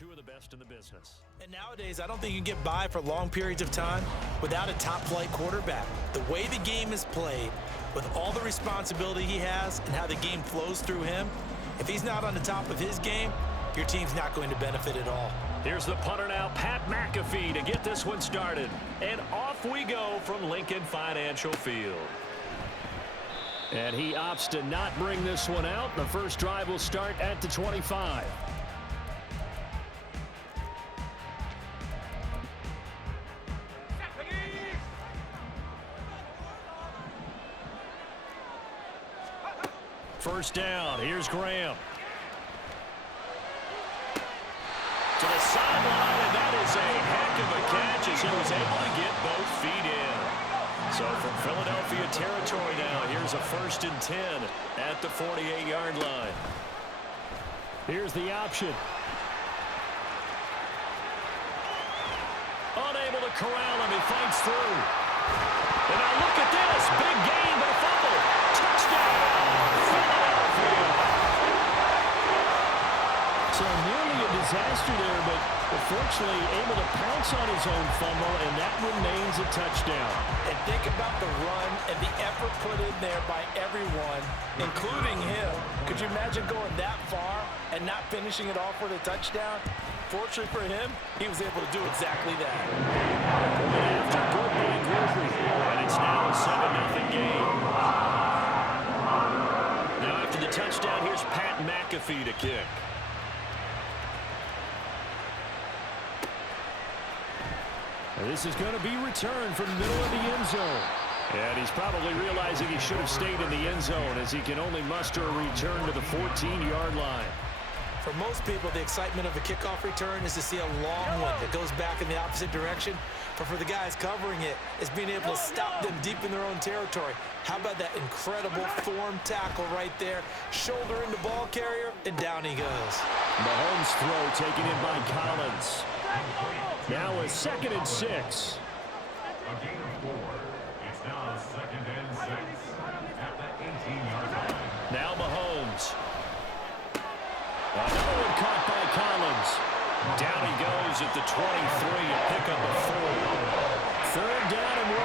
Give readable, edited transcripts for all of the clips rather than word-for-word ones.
two of the best in the business. And nowadays, I don't think you can get by for long periods of time without a top-flight quarterback. The way the game is played, with all the responsibility he has and how the game flows through him, if he's not on the top of his game, your team's not going to benefit at all. Here's the punter now, Pat McAfee, to get this one started. And off we go from Lincoln Financial Field. And he opts to not bring this one out. The first drive will start at the 25. First down, here's Graham. To the sideline, and that is a heck of a catch as he was able to get both feet in. So from Philadelphia territory now, here's a 1st and 10 at the 48-yard line. Here's the option. Unable to corral him, he fights through. And now look at this, big gain, but a fumble. Touchdown, Philadelphia. So nearly a disaster there, but fortunately able to pounce on his own fumble, and that remains a touchdown. And think about the run and the effort put in there by everyone, including him. Could you imagine going that far and not finishing it off with a touchdown? Fortunately for him, he was able to do exactly that. After good by Grizzly, and it's now a 7-0 game. Now after the touchdown, here's Pat McAfee to kick. This is going to be returned from the middle of the end zone. And he's probably realizing he should have stayed in the end zone as he can only muster a return to the 14-yard line. For most people, the excitement of a kickoff return is to see a long one that goes back in the opposite direction. But for the guys covering it, it's being able to stop them deep in their own territory. How about that incredible form tackle right there? Shoulder in the ball carrier, and down he goes. Mahomes' throw taken in by Collins. Now a 2nd and 6. A gain of 4. It's now 2nd and 6 at the 18-yard line. Now Mahomes. Another one caught by Collins. Down he goes at the 23, a pickup of 4. 3rd down and 1.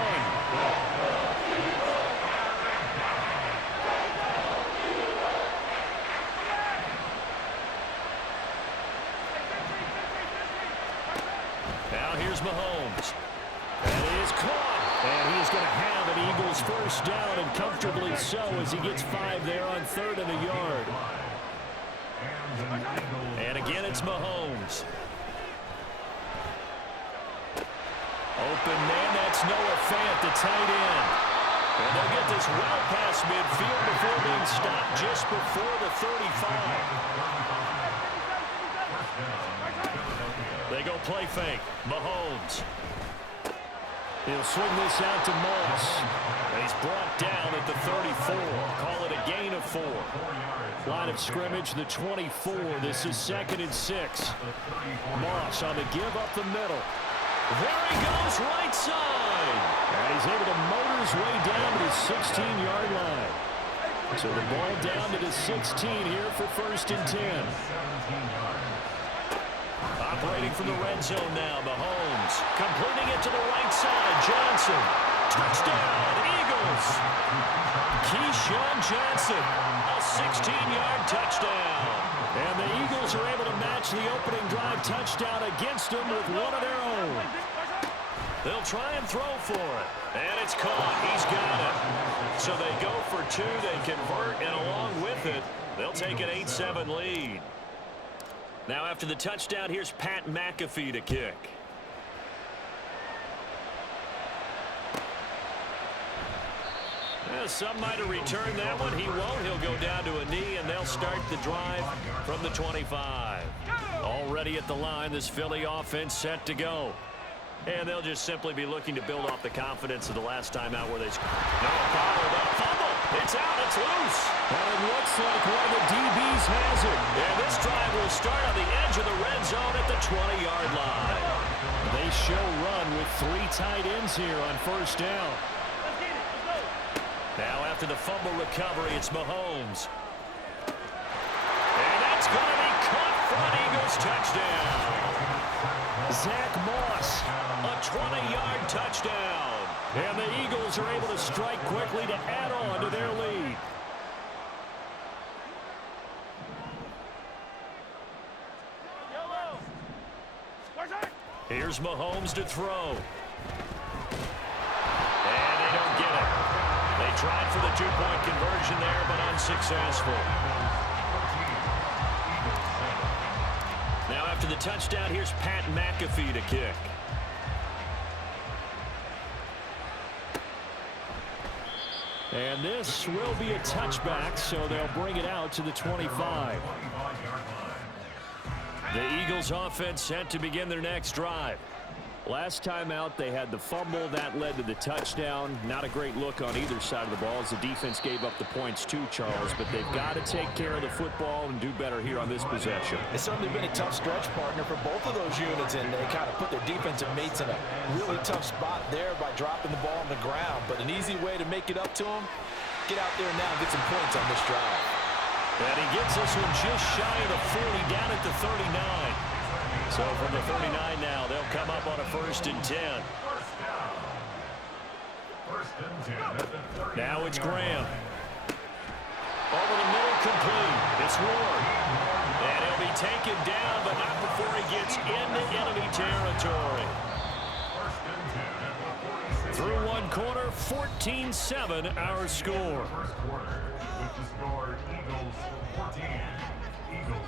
Now here's Mahomes. That is caught. And he is going to have an Eagles 1st down, and comfortably so as he gets 5 there on 3rd and a yard. And again, it's Mahomes. Open man, that's Noah Fant, the tight end. And they'll get this well past midfield before being stopped just before the 35. They go play fake. Mahomes. He'll swing this out to Moss. And he's brought down at the 34. Call it a gain of 4. Line of scrimmage, the 24. This is 2nd and 6. Moss on the give up the middle. There he goes, right side. And he's able to motor his way down to the 16-yard line. So the ball down to the 16 here for 1st and 10. Operating from the red zone now, Mahomes. Completing it to the right side, Johnson. Touchdown, Eagles. Keyshawn Johnson, a 16-yard touchdown. And the Eagles are able to match the opening drive touchdown against them with one of their own. They'll try and throw for it. And it's caught. He's got it. So they go for 2. They convert, and along with it, they'll take an 8-7 lead. Now after the touchdown, here's Pat McAfee to kick. Some might have returned that one. He won't. He'll go down to a knee, and they'll start the drive from the 25. Already at the line, this Philly offense set to go. And they'll just simply be looking to build off the confidence of the last time out where they fumble. It's out. It's loose. And it looks like one of the DBs has it. And this drive will start on the edge of the red zone at the 20-yard line. They show run with 3 tight ends here on 1st down. Now after the fumble recovery, it's Mahomes. And that's going to be caught for an Eagles touchdown. Zach Moss, a 20-yard touchdown. And the Eagles are able to strike quickly to add on to their lead. Here's Mahomes to throw. And they don't get it. They tried for the two-point conversion there, but unsuccessful. Now after the touchdown, here's Pat McAfee to kick. And this will be a touchback, so they'll bring it out to the 25. The Eagles offense set to begin their next drive. Last time out, they had the fumble. That led to the touchdown. Not a great look on either side of the ball as the defense gave up the points too, Charles. But they've got to take care of the football and do better here on this possession. It's certainly been a tough stretch, partner, for both of those units, and they kind of put their defensive mates in a really tough spot there by dropping the ball on the ground. But an easy way to make it up to them, get out there now and get some points on this drive. And he gets this one just shy of the 40, down at the 39. So from the 39 now, they'll come up on a 1st and 10. Now it's Graham. Over the middle, complete. It's Ward. And he'll be taken down, but not before he gets into enemy territory. Through one quarter, 14-7 our score.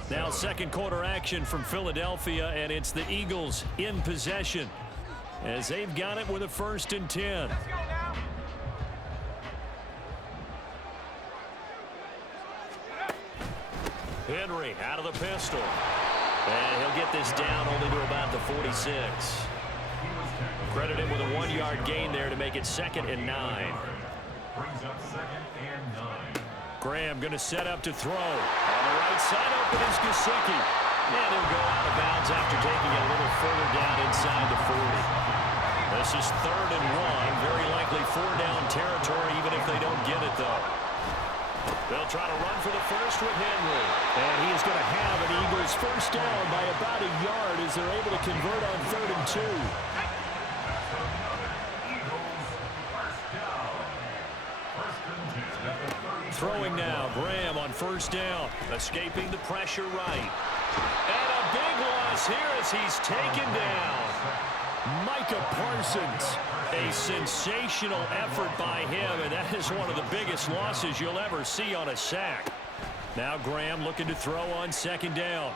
Now second quarter action from Philadelphia, and it's the Eagles in possession as they've got it with a 1st and 10. Henry out of the pistol. And he'll get this down only to about the 46. Credit him with a 1-yard gain there to make it 2nd and 9. Brings up 2nd and 9. Graham going to set up to throw. On the right side, open is Gesicki. And he'll go out of bounds after taking it a little further down inside the 40. This is 3rd and 1. Very likely 4-down territory, even if they don't get it, though. They'll try to run for the first with Henry. And he is going to have an Eagles 1st down by about a yard as they're able to convert on 3rd and 2. Throwing now, Graham on 1st down, escaping the pressure right. And a big loss here as he's taken down. Micah Parsons, a sensational effort by him, and that is one of the biggest losses you'll ever see on a sack. Now Graham looking to throw on 2nd down.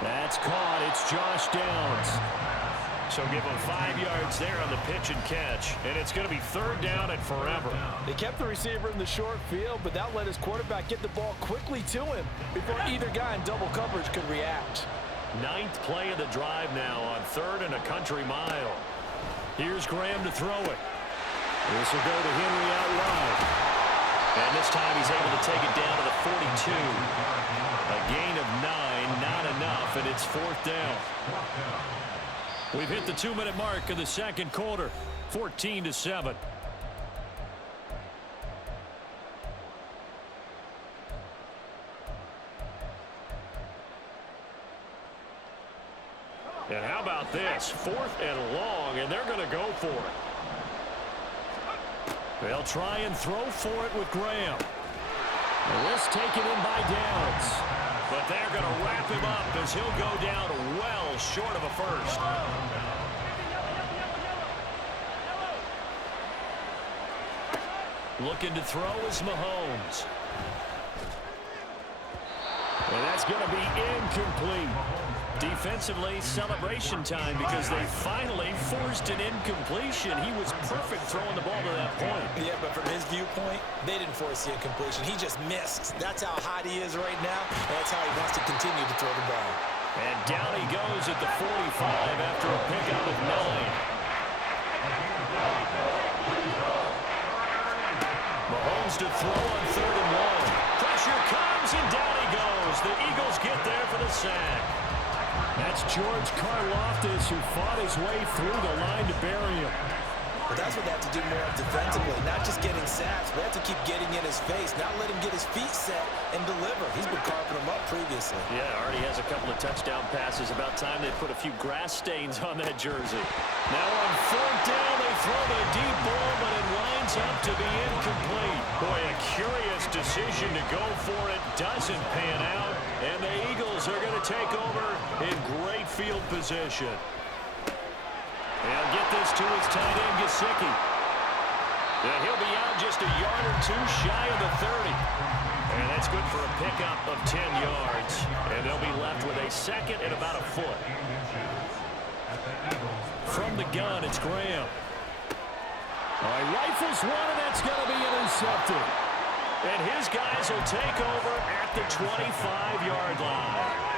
That's caught. It's Josh Downs. So give him 5 yards there on the pitch and catch. And it's going to be 3rd down and forever. They kept the receiver in the short field, but that let his quarterback get the ball quickly to him before either guy in double coverage could react. 9th play of the drive now on 3rd and a country mile. Here's Graham to throw it. This will go to Henry out wide. And this time he's able to take it down to the 42. A gain of 9, not enough, and it's 4th down. We've hit the 2-minute mark of the second quarter, 14-7. And how about this? 4th and long, and they're going to go for it. They'll try and throw for it with Graham. And this taken in by Downs. But they're going to wrap him up as he'll go down well short of a 1st. Looking to throw is Mahomes. And that's going to be incomplete. Defensively, celebration time because they finally forced an incompletion. He was perfect throwing the ball to that point. Yeah, but from his viewpoint, they didn't force the incompletion. He just missed. That's how hot he is right now, and that's how he wants to continue to throw the ball. And down he goes at the 45 after a pickup of 9. Mahomes to throw on 3rd and 1. Pressure comes, and down he goes. The Eagles get there for the sack. That's George Karlaftis, who fought his way through the line to bury him. But that's what they have to do more of defensively, not just getting sacks. We have to keep getting in his face, not let him get his feet set and deliver. He's been carving them up previously. Yeah, already has a couple of touchdown passes. About time they put a few grass stains on that jersey. Now on fourth down, they throw the deep ball, but it winds up to be incomplete. Boy, a curious decision to go for it. Doesn't pan out, and the Eagles are going to take over in great field position. They'll get this to his tight end, Gesicki. And he'll be out just a yard or two shy of the 30. And that's good for a pickup of 10 yards. And they'll be left with a second and about a foot. From the gun, it's Graham. All right, rifles one, and that's going to be intercepted. And his guys will take over at the 25-yard line.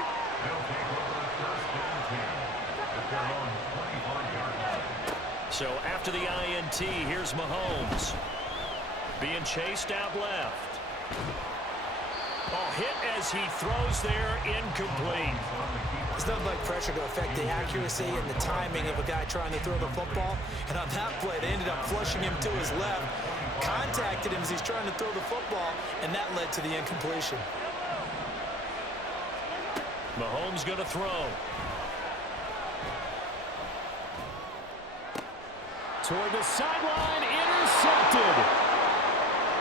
So after the INT, here's Mahomes. Being chased out left. Hit as he throws there, incomplete. It's nothing like pressure to affect the accuracy and the timing of a guy trying to throw the football. And on that play, they ended up flushing him to his left, contacted him as he's trying to throw the football, and that led to the incompletion. Mahomes going to throw. Toward the sideline, intercepted.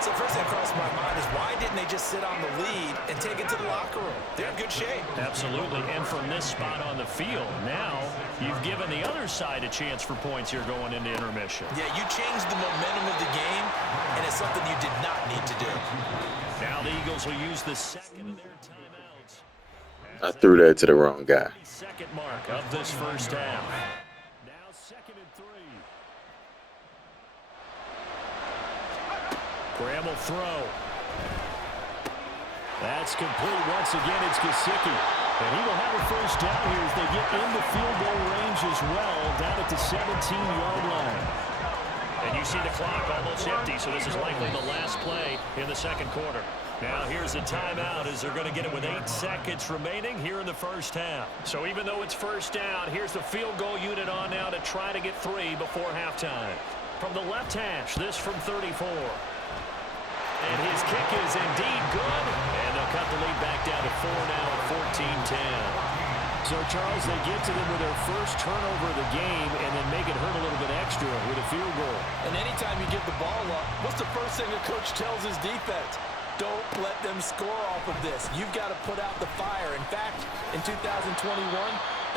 So first thing that crossed my mind is why didn't they just sit on the lead and take it to the locker room? They're in good shape. Absolutely, and from this spot on the field, now you've given the other side a chance for points here going into intermission. Yeah, you changed the momentum of the game, and it's something you did not need to do. Now the Eagles will use the second of their timeouts. I threw that to the wrong guy. Second mark of this first half. Now second and 3. Graham will throw. That's complete. Once again, it's Gesicki. And he will have a first down here as they get into field goal range as well, down at the 17-yard line. And you see the clock almost empty, so this is likely the last play in the second quarter. Now here's the timeout as they're going to get it with 8 seconds remaining here in the first half. So even though it's first down, here's the field goal unit on now to try to get 3 before halftime. From the left hash, this from 34. And his kick is indeed good. And they'll cut the lead back down to 4 now at 14-10. So, Charles, they get to them with their first turnover of the game and then make it hurt a little bit extra with a field goal. And anytime you give the ball up, what's the first thing a coach tells his defense? Don't let them score off of this. You've got to put out the fire. In fact, in 2021,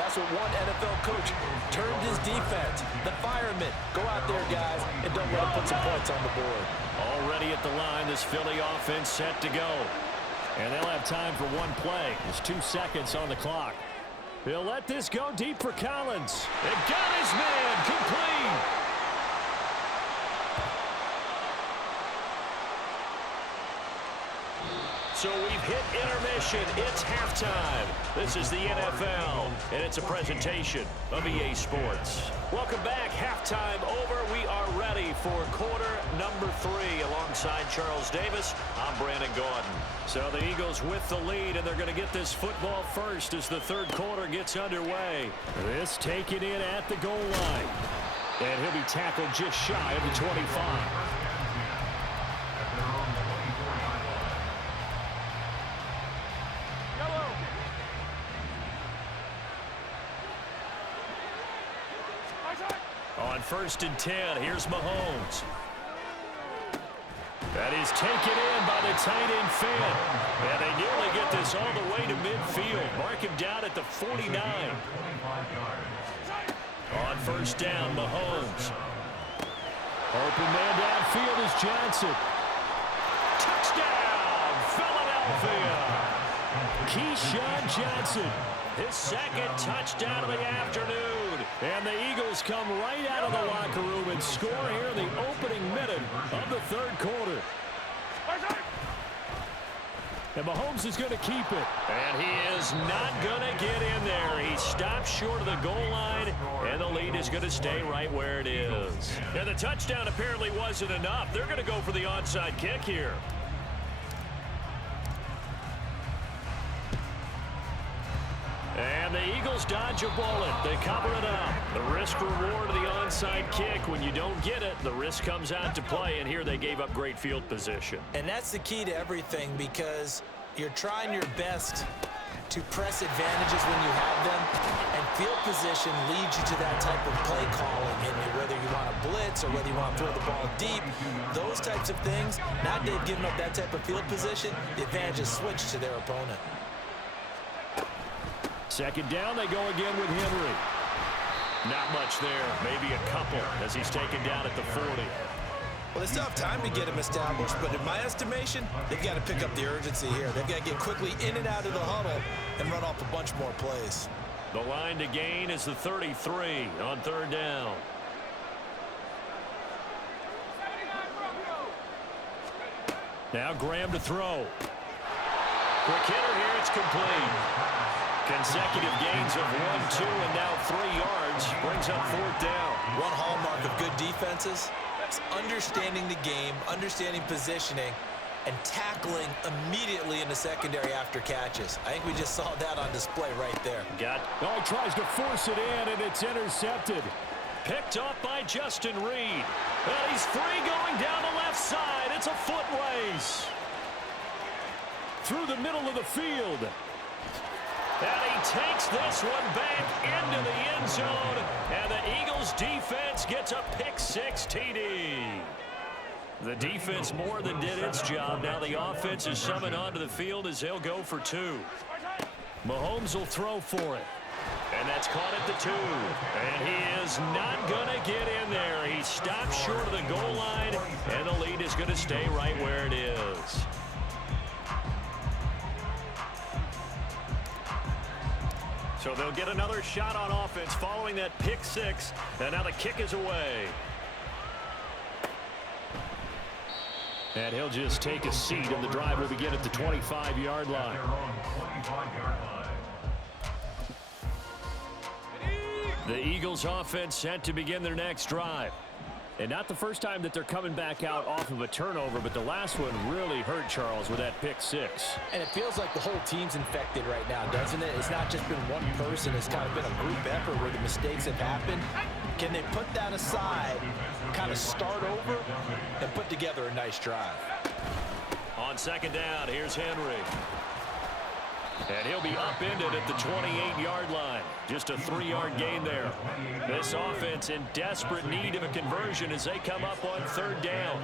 that's what one NFL coach termed his defense. The firemen. Go out there, guys, and don't let them put some points on the board. Already at the line, this Philly offense set to go. And they'll have time for one play. There's 2 seconds on the clock. He'll let this go deep for Collins. It got his man complete. So we've hit intermission. It's halftime. This is the NFL, and it's a presentation of EA Sports. Welcome back. Halftime over. We are ready for quarter number 3. Alongside Charles Davis, I'm Brandon Gordon. So the Eagles with the lead, and they're going to get this football first as the third quarter gets underway. This taken in at the goal line. And he'll be tackled just shy of the 25. On 1st and 10, here's Mahomes. That is taken in by the tight end Finn. And they nearly get this all the way to midfield. Mark him down at the 49. On 1st down, Mahomes. Open man downfield is Johnson. Touchdown, Philadelphia. Keyshawn Johnson. His second touchdown of the afternoon. And the Eagles come right out of the locker room and score here in the opening minute of the third quarter. And Mahomes is going to keep it. And he is not going to get in there. He stops short of the goal line, and the lead is going to stay right where it is. And the touchdown apparently wasn't enough. They're going to go for the onside kick here. And the the Eagles dodge a bullet. They cover it up. The risk reward of the onside kick. When you don't get it, the risk comes out to play, and here they gave up great field position. And that's the key to everything, because you're trying your best to press advantages when you have them, and field position leads you to that type of play calling, and whether you want to blitz or whether you want to throw the ball deep, those types of things. Now they've given up that type of field position, the advantage is switched to their opponent. Second down, they go again with Henry. Not much there, maybe a couple as he's taken down at the 40. Well, they still have time to get him established, but in my estimation, they've got to pick up the urgency here. They've got to get quickly in and out of the huddle and run off a bunch more plays. The line to gain is the 33 on third down. Now Graham to throw. Quick hitter here, it's complete. Consecutive gains of 1, 2, and now 3 yards brings up fourth down. One hallmark of good defenses is understanding the game, understanding positioning, and tackling immediately in the secondary after catches. I think we just saw that on display right there. He tries to force it in, and it's intercepted. Picked up by Justin Reed. And he's free going down the left side. It's a foot race. Through the middle of the field. And he takes this one back into the end zone. And the Eagles defense gets a pick-6 TD. The defense more than did its job. Now the offense is summoned onto the field as they'll go for 2. Mahomes will throw for it. And that's caught at the 2. And he is not going to get in there. He stops short of the goal line. And the lead is going to stay right where it is. So they'll get another shot on offense following that pick-6. And now the kick is away. And he'll just take a seat, and the drive will begin at the 25-yard line. The Eagles offense set to begin their next drive. And not the first time that they're coming back out off of a turnover, but the last one really hurt Charles with that pick-6. And it feels like the whole team's infected right now, doesn't it? It's not just been one person. It's kind of been a group effort where the mistakes have happened. Can they put that aside, kind of start over, and put together a nice drive? On second down, here's Henry. And he'll be upended at the 28-yard line. Just a 3-yard gain there. This offense in desperate need of a conversion as they come up on third down.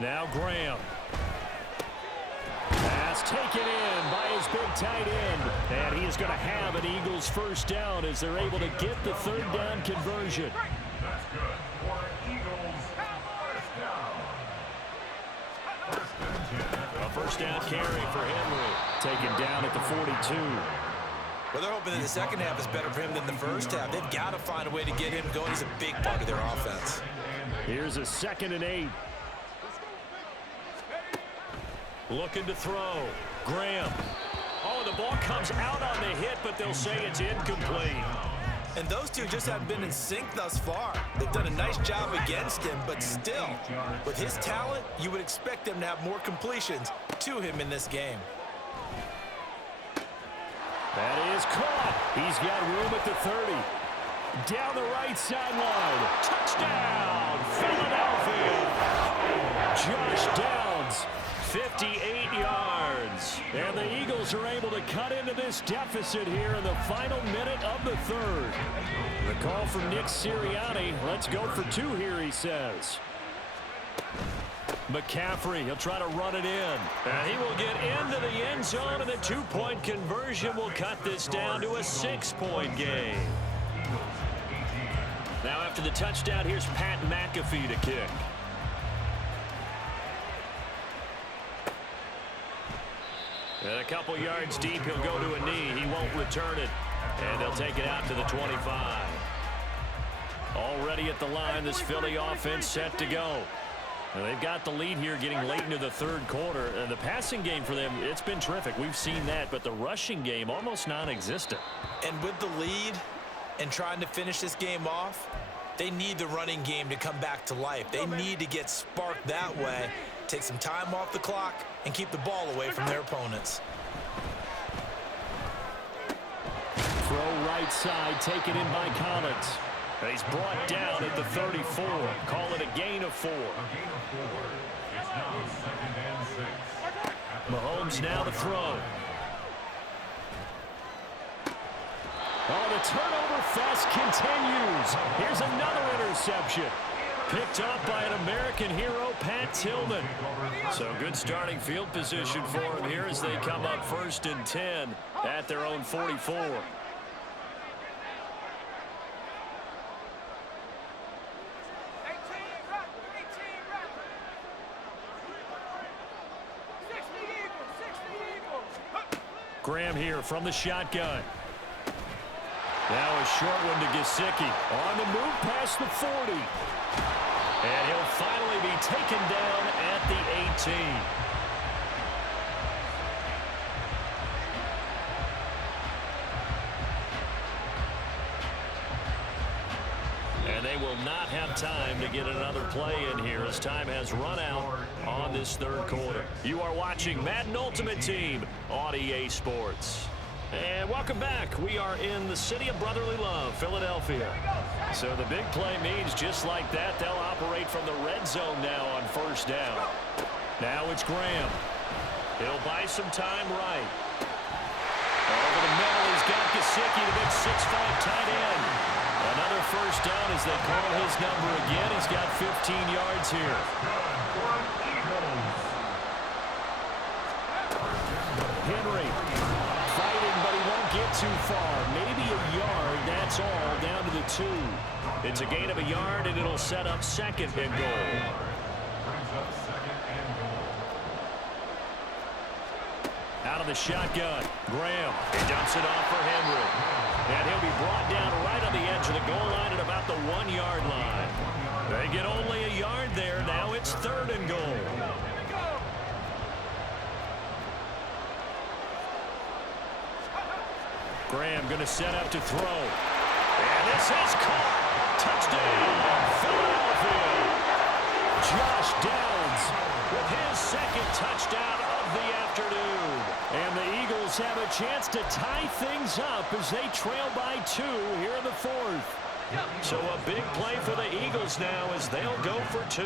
Now Graham. Pass taken in by his big tight end. And he is going to have an Eagles first down as they're able to get the third down conversion. That's good for Eagles first down. A first down carry for Henry. Taken down at the 42. Well, they're hoping that the second half is better for him than the first half. They've got to find a way to get him going. He's a big part of their offense. Here's a 2nd and 8. Looking to throw. Graham. Oh, the ball comes out on the hit, but they'll say it's incomplete. And those two just haven't been in sync thus far. They've done a nice job against him, but still, with his talent, you would expect them to have more completions to him in this game. That is caught. He's got room at the 30. Down the right sideline. Touchdown, Philadelphia. Josh Downs, 58 yards. And the Eagles are able to cut into this deficit here in the final minute of the third. The call from Nick Sirianni. Let's go for 2 here, he says. McCaffrey, he'll try to run it in. And he will get into the end zone, and the 2-point conversion will cut this down to a 6-point game. Now after the touchdown, here's Pat McAfee to kick. And a couple yards deep, he'll go to a knee. He won't return it. And they'll take it out to the 25. Already at the line, this Philly offense set to go. Now they've got the lead here getting late into the third quarter. And the passing game for them, it's been terrific. We've seen that, but the rushing game almost non-existent. And with the lead and trying to finish this game off, they need the running game to come back to life. They need to get sparked that way, take some time off the clock, and keep the ball away from their opponents. Throw right side, taken in by Collins. And he's brought down at the 34. Call it a gain of 4. It's now 2nd and 6. Mahomes now to throw. Oh, the turnover fest continues. Here's another interception. Picked up by an American hero, Pat Tillman. So good starting field position for him here as they come up 1st and 10 at their own 44. Graham here from the shotgun. Now a short one to Gesicki. On the move past the 40. And he'll finally be taken down at the 18. And they will not have time to get another play in here as time has run out on this 3rd quarter. You are watching Madden Ultimate Team on EA Sports. And welcome back. We are in the city of brotherly love, Philadelphia. So the big play means just like that, they'll operate from the red zone now on 1st down. Now it's Graham. He'll buy some time right. Over the middle, he's got Gesicki, the big 6'5" tight end. Another 1st down as they call his number again. He's got 15 yards here. Henry fighting, but he won't get too far. Maybe a yard, that's all, down to the 2. It's a gain of a yard, and it'll set up 2nd and goal. Out of the shotgun, Graham. He dumps it off for Henry. And he'll be brought down right on the edge of the goal line at about the 1-yard line. They get only a yard there. Now it's 3rd and goal. Graham going to set up to throw. And this is caught. Touchdown, Philadelphia. Josh Downs with his 2nd touchdown of the afternoon. And the Eagles have a chance to tie things up as they trail by 2 here in the 4th. So a big play for the Eagles now as they'll go for 2.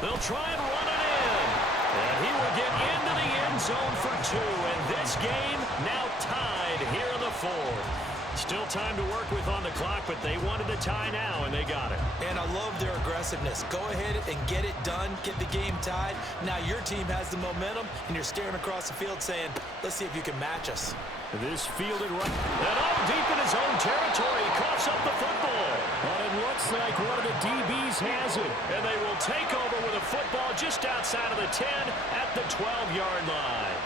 They'll try and run it in. And he will get into the end zone for 2. And this game now tied here in the 4th. Still time to work with on the clock, but they wanted the tie now, and they got it. And I love their aggressiveness. Go ahead and get it done, get the game tied. Now your team has the momentum, and you're staring across the field saying, let's see if you can match us. This fielded right. And all deep in his own territory. He coughs up the football. But it looks like one of the DBs has it. And they will take over with a football just outside of the 10 at the 12-yard line.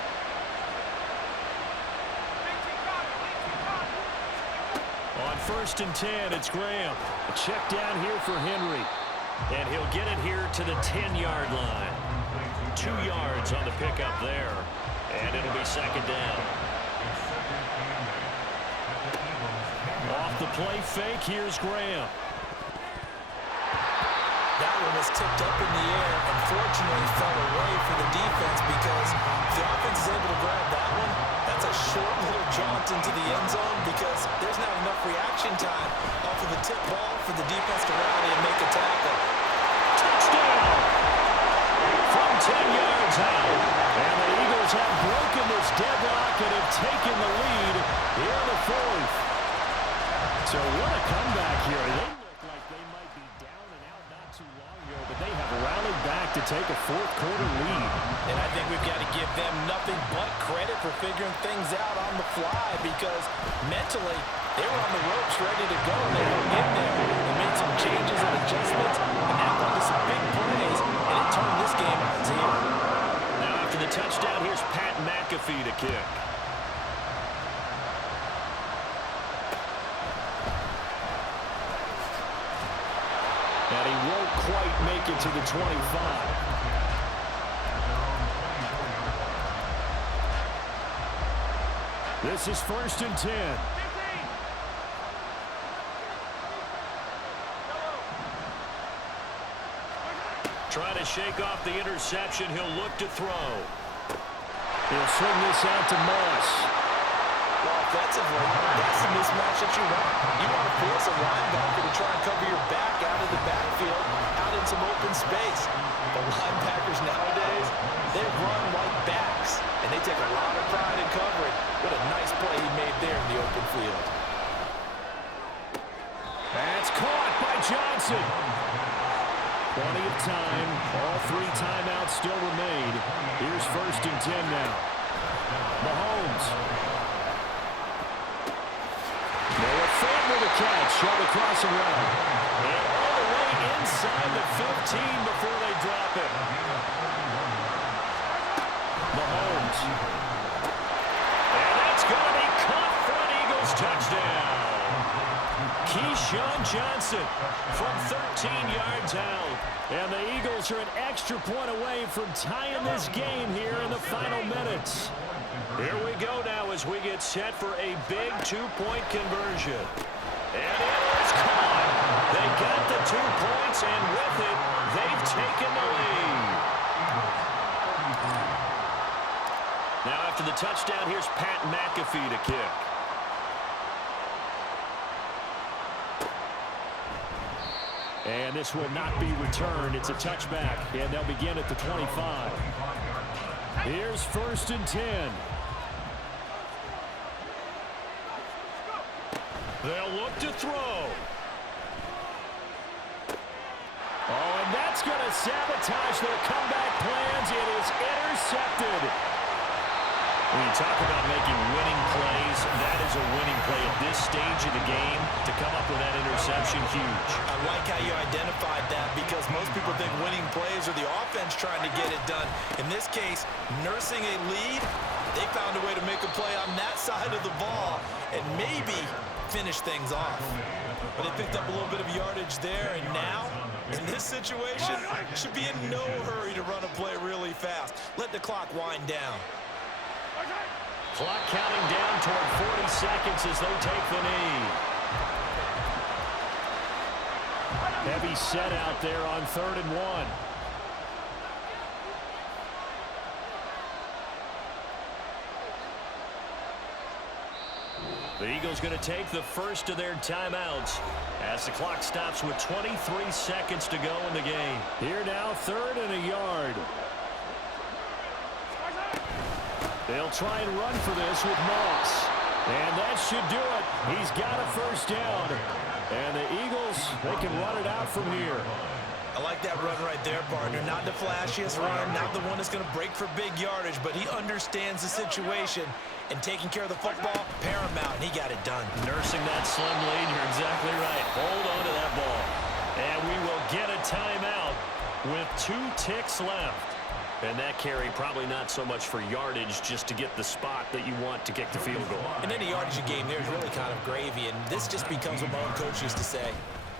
On 1st and 10, it's Graham. A check down here for Henry. And he'll get it here to the 10-yard line. 2 yards on the pickup there. And it'll be 2nd down. Off the play fake, here's Graham. That one was tipped up in the air. Unfortunately, fell away for the defense because if the offense is able to grab that one, that's a short little jaunt into the end zone because there's not enough reaction time off of the tip ball for the defense to rally and make a tackle. Touchdown! From 10 yards out. And the Eagles have broken this deadlock and have taken the lead here in the 4th. So what a comeback here. They look like they might be down and out not too long ago, but they have rallied back to take a 4th quarter lead. And I think we've got to give them nothing but credit for figuring things out on the fly because mentally they were on the ropes ready to go. They hung in there. They made some changes and adjustments, and now into some big plays, and it turned this game on its ear. Now after the touchdown, here's Pat McAfee to kick. And he won't quite make it to the 25. This is 1st and 10. Trying to shake off the interception. He'll look to throw. He'll swing this out to Moss. defensively, that's the mismatch that you want. You want to force a linebacker to try and cover your back out of the backfield, out in some open space. The linebackers nowadays, they run like backs, and they take a lot of pride in covering. What a nice play he made there in the open field. That's caught by Johnson. Plenty of time. All 3 timeouts still remain. Here's 1st and 10 now. Mahomes. Noah Fant with a catch on the crossing route. And all the way inside the 15 before they drop it. Mahomes. And that's going to be caught for an Eagles touchdown. Keyshawn Johnson from 13 yards out. And the Eagles are an extra point away from tying this game here in the final minutes. Here we go now as we get set for a big 2-point conversion. And it is caught. They got the 2 points, and with it, they've taken the lead. Now after the touchdown, here's Pat McAfee to kick. And this will not be returned. It's a touchback, and they'll begin at the 25. Here's 1st and 10. They'll look to throw. Oh, and that's going to sabotage their comeback plans. It is intercepted. When you talk about making winning plays, that is a winning play at this stage of the game. To come up with that interception, huge. I like how you identified that because most people think winning plays are the offense trying to get it done. In this case, nursing a lead, they found a way to make a play on that side of the ball and maybe finish things off. But they picked up a little bit of yardage there, and now, in this situation, should be in no hurry to run a play really fast. Let the clock wind down. Clock counting down toward 40 seconds as they take the knee. Heavy set out there on 3rd and 1. The Eagles going to take the first of their timeouts as the clock stops with 23 seconds to go in the game. Here now, 3rd and a yard. They'll try and run for this with Moss. And that should do it. He's got a 1st down. And the Eagles, they can run it out from here. I like that run right there, partner. Not the flashiest run, not the one that's going to break for big yardage, but he understands the situation. And taking care of the football, paramount, and he got it done. Nursing that slim lead, you're exactly right. Hold on to that ball. And we will get a timeout with 2 ticks left. And that carry probably not so much for yardage, just to get the spot that you want to kick the field goal. And any yardage game there is really kind of gravy, and this just becomes what my own coach used to say.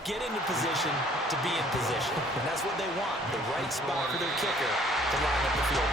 Get into position to be in position. And that's what they want, the right spot for their kicker to line up the field